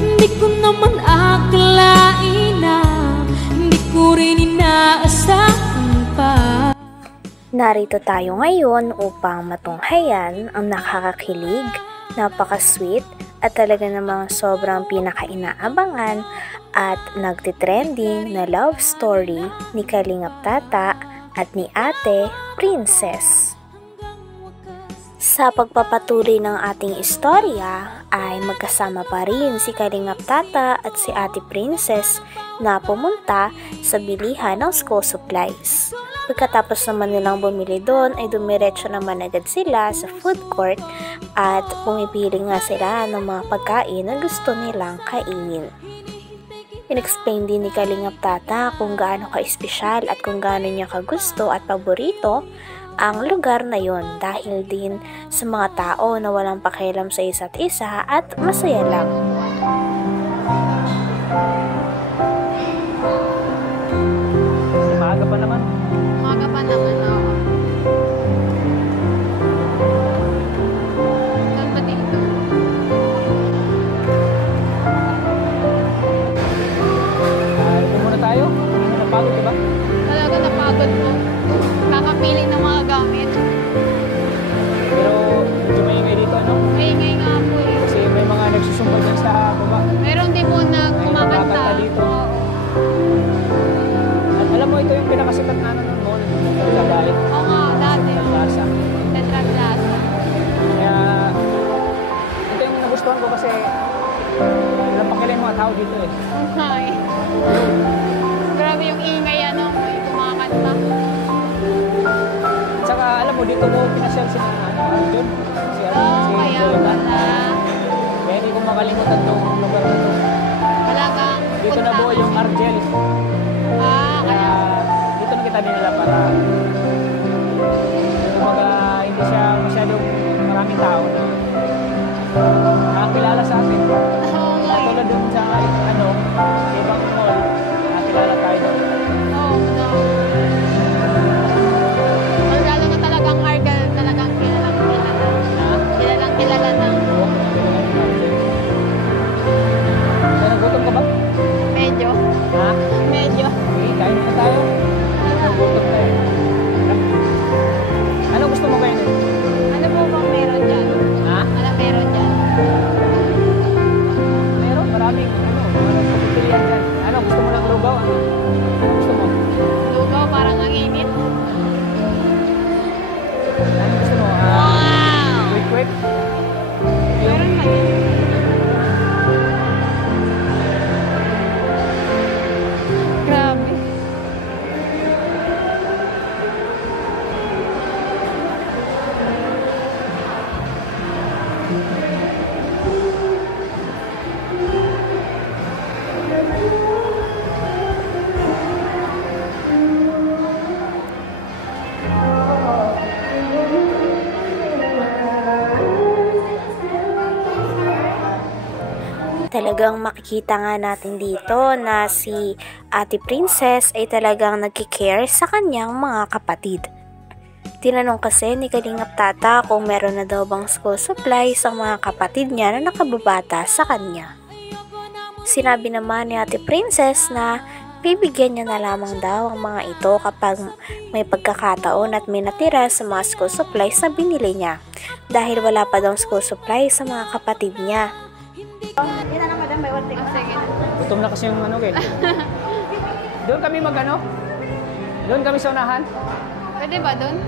Hindi ko naman akalain na hindi ko rin inaasahan pa. Narito tayo ngayon upang matunghayan ang nakakakilig, napaka-sweet at talaga namang sobrang pinaka-inaabangan at nagtitrending na love story ni Kalingap Tata at ni Ate Princess. Sa pagpapatuloy ng ating istorya ay magkasama pa rin si Kalingap Tata at si Ate Princess na pumunta sa bilihan ng school supplies. Pagkatapos naman nilang bumili doon ay dumiretso naman agad sila sa food court at pumipili nga sila ng mga pagkain na gusto nilang kainin. In-explain din ni Kalingap Tata kung gaano ka-espesyal at kung gaano niya kagusto at paborito ang lugar na yon dahil din sa mga tao na walang pakialam sa isa't isa at masaya lang. Maaga pa naman. Maaga pa naman, oo. Saan ba dito? Ito muna tayo. Napagod ka ba? Talaga napagod mo. Kakapili ng mga gamit. Pero medyo maingay dito, ano? Maingay nga po eh. Kasi may mga nagsusumbal dyan sa baba. Meron din po na kumakanta. Dito. Oo. At alam mo, ito yung pinakasikat na ano ng mall. Nagkagait. Oo nga, dati. Plaza. Tetra Plaza. Kaya ito yung nagustuhan ko kasi napakilay mga tao dito eh. Oo nga eh. Grabe yung ingay ano, may kumakanta. Saka alam mo, dito mo pinasyal si Arjun. Si Arjun. Kaya pala. Kaya hindi ko makalimutan itong lugar na ito. Talagang Dito na buo yung Argel. Kaya Dito na kita dinala para kumbaga hindi siya masyadong maraming tao na nakakilala sa atin. oo nga eh. Tulad dun sa ibang mall, nakakilala tayo doon. Oo, no. Lalo na talagang Argel, talagang kilalang kilala. Kilalang kilala na. Nagutom ka ba? Medyo. Ha? Medyo. Okay, kain na tayo. Nagutom tayo. Ano gusto mo kainin? Ano po bang meron dyan? Ha? Ano meron dyan? Meron, maraming pagpipilian dyan. Ano, gusto mo ng lugaw? Ano gusto mo? Lugaw, parang ang init. Ano gusto mo? Wow! Quick? Meron pa din. Grabe. Talagang makikita nga natin dito na si Ate Princess ay talagang nagkikare sa kanyang mga kapatid. Tinanong kasi ni Kalingap Tata kung meron na daw bang school supplies ang mga kapatid niya na nakababata sa kanya. Sinabi naman ni Ate Princess na bibigyan niya na lamang daw ang mga ito kapag may pagkakataon at may natira sa mga school supplies na binili niya dahil wala pa daw school supplies sa mga kapatid niya. Sige na. Gutom na kasi yung eh. Doon kami Doon kami sa unahan. Pwede ba dun?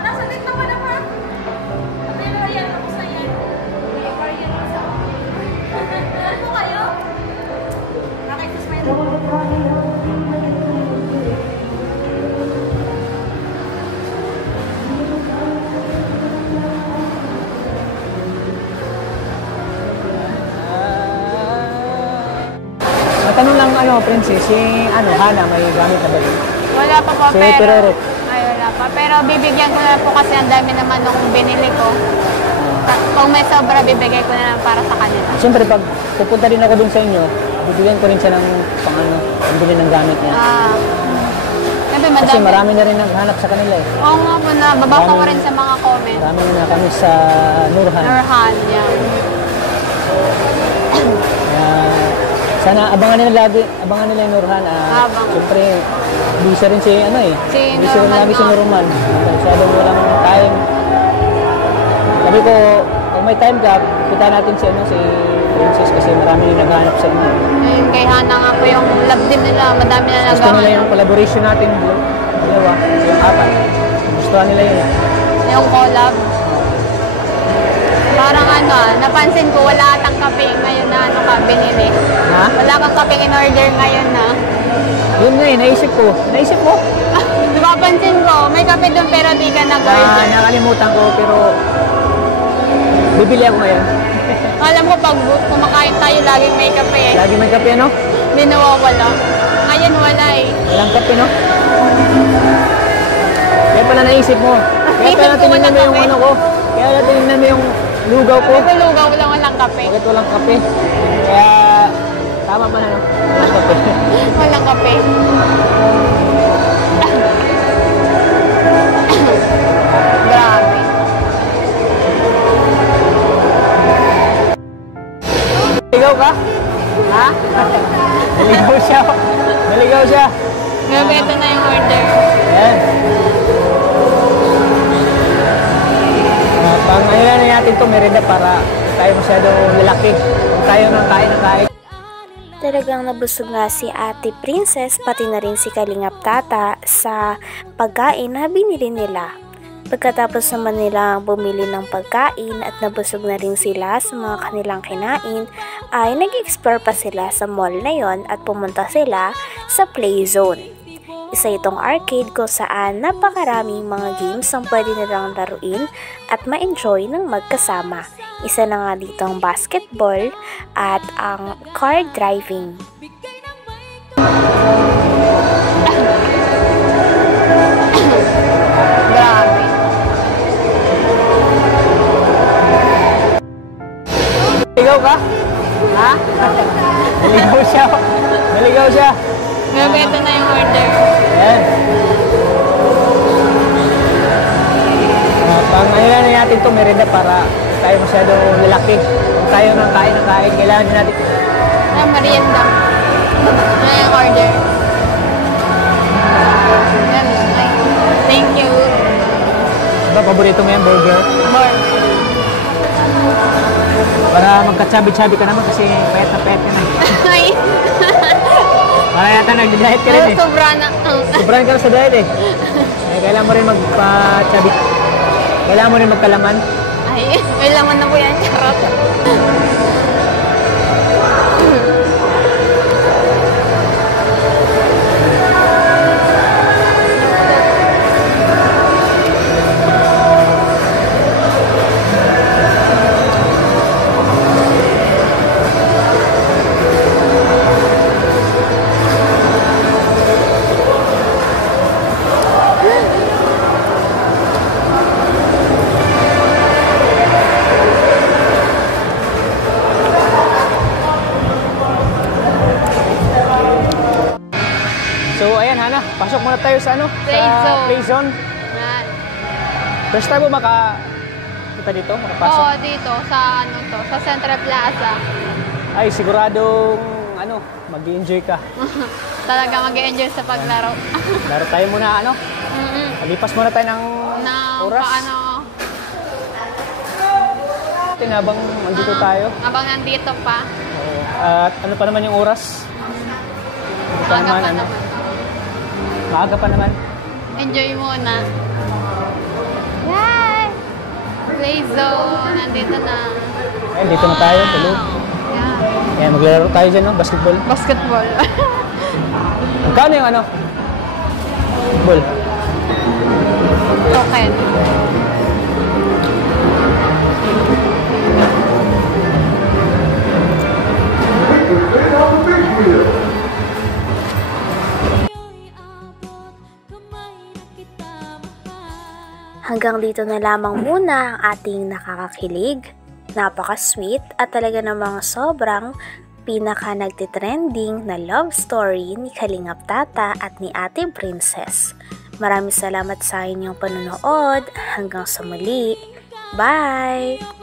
Nasa dit naman naman. Pero yan, tapos na yan. Yan mo sa ano po kayo? Nakaitas mo yan. Matanong lang Princess, si Hana, may gamit na ba yun? Wala pa po, Si pero... Pereret. Ay, wala pa. Pero bibigyan ko na po kasi ang dami naman nung binili ko. Kung may sobra, bibigay ko na lang para sa kanila. Siyempre, pag pupunta rin ako dun sa inyo, bibigyan ko rin siya ng pambili ng gamit niya. Sabi, Kasi marami na rin naghanap sa kanila eh. Oo nga po, nababasa ko rin sa mga comment. Marami na kami sa Nurhan. Nurhan, yan. Kaya Sana abangan nila yung Nurhan. Abang. Siyempre, busy rin si ano eh. Si Busy rin Norman, lagi si no? Norman. Masyadong walang time. Sabi ko, kung may time ka, kita natin si Princess kasi marami yung naghahanap sa inyo. Ayun, kay Hana nga po yung love team nila. Madami na Gusto nila naghahanap. yung collaboration natin. Dalawa, yung apat. Gustuhan nila yun. Yung collab. Parang napansin ko wala atang kape ngayon na binili. Ha? Wala kang kape in order ngayon na. Yun nga eh, naisip mo? Napansin ko, may kape doon pero di ka nag-order. Nakalimutan ko pero bibili ako ngayon. Alam ko pag kumakain tayo, laging may kape eh. Lagi may kape, no? Hindi nawawala. Ngayon wala eh. Walang kape, no? Kaya pala naisip mo. Kaya pala Naisip ko tinignan mo walang yung kape. ano ko. Kaya pala tinignan mo yung lugaw ko. Ito lugaw lang walang kape. Bakit walang kape? Kaya tama pa na, no? Walang kape. Walang kape. Grabe. Naligaw ka? Ha? Naligaw siya. Naligaw siya. Grabe, ito na yung order. Ayan. Pangailan na natin ito, merenda para tayo masyadong lalaki. Kung tayo ng kain. Talagang nabusog nga si Ate Princess pati na rin si Kalingap Tata sa pagkain na binili nila. Pagkatapos naman nilang bumili ng pagkain at nabusog na rin sila sa mga kanilang kinain, ay nag-explore pa sila sa mall na yon at pumunta sila sa Play Zone. Isa itong arcade kung saan napakaraming mga games ang pwede nilang laruin at ma-enjoy ng magkasama. Isa na nga dito ang basketball at ang car driving. Grabe. Naligaw ka? Ha? Naligaw siya. Naligaw siya. Grabe, ito na yung order. Ayan. Pangailan na natin ito, merenda para tayo masyadong lalaki. Kung tayo ng kain, kailangan din natin. Ay, merienda. Ano yung order? Yan, ay. Thank you. Diba, paborito mo yan, burger? More. Para magka-chubby-chubby ka naman kasi payat na na. Ay. Para yata nag-diet ka rin eh. Sobra na. Sobrang ka na sa diet eh. Kailangan mo rin magpa-chubby. Kailangan mo rin magkalaman. Ay, may laman na po yan. Charot. So ayan Hana, pasok muna tayo sa Play sa zone. Play Zone. Yan. First time mo makakita dito, makapasok? Oo, dito. Sa sa Central Plaza. Ay, siguradong mag-enjoy ka. Talaga mag-enjoy sa paglaro. Laro tayo muna Alipas muna tayo ng oras. Habang andito tayo. Habang nandito pa. Oo. At ano pa naman yung oras? Maaga pa naman. Maaga pa naman. Enjoy muna. Yay! Play zone. Nandito na. Ay, dito na tayo. Tulog. Yeah. Ayan, maglalaro tayo dyan, basketball. Basketball. Magkano yung ball? Token. Hanggang dito na lamang muna ang ating nakakakilig, napaka-sweet at talaga namang sobrang pinaka nagtitrending na love story ni Kalingap Tata at ni Ate Princess. Maraming salamat sa inyong panonood. Hanggang sa muli. Bye!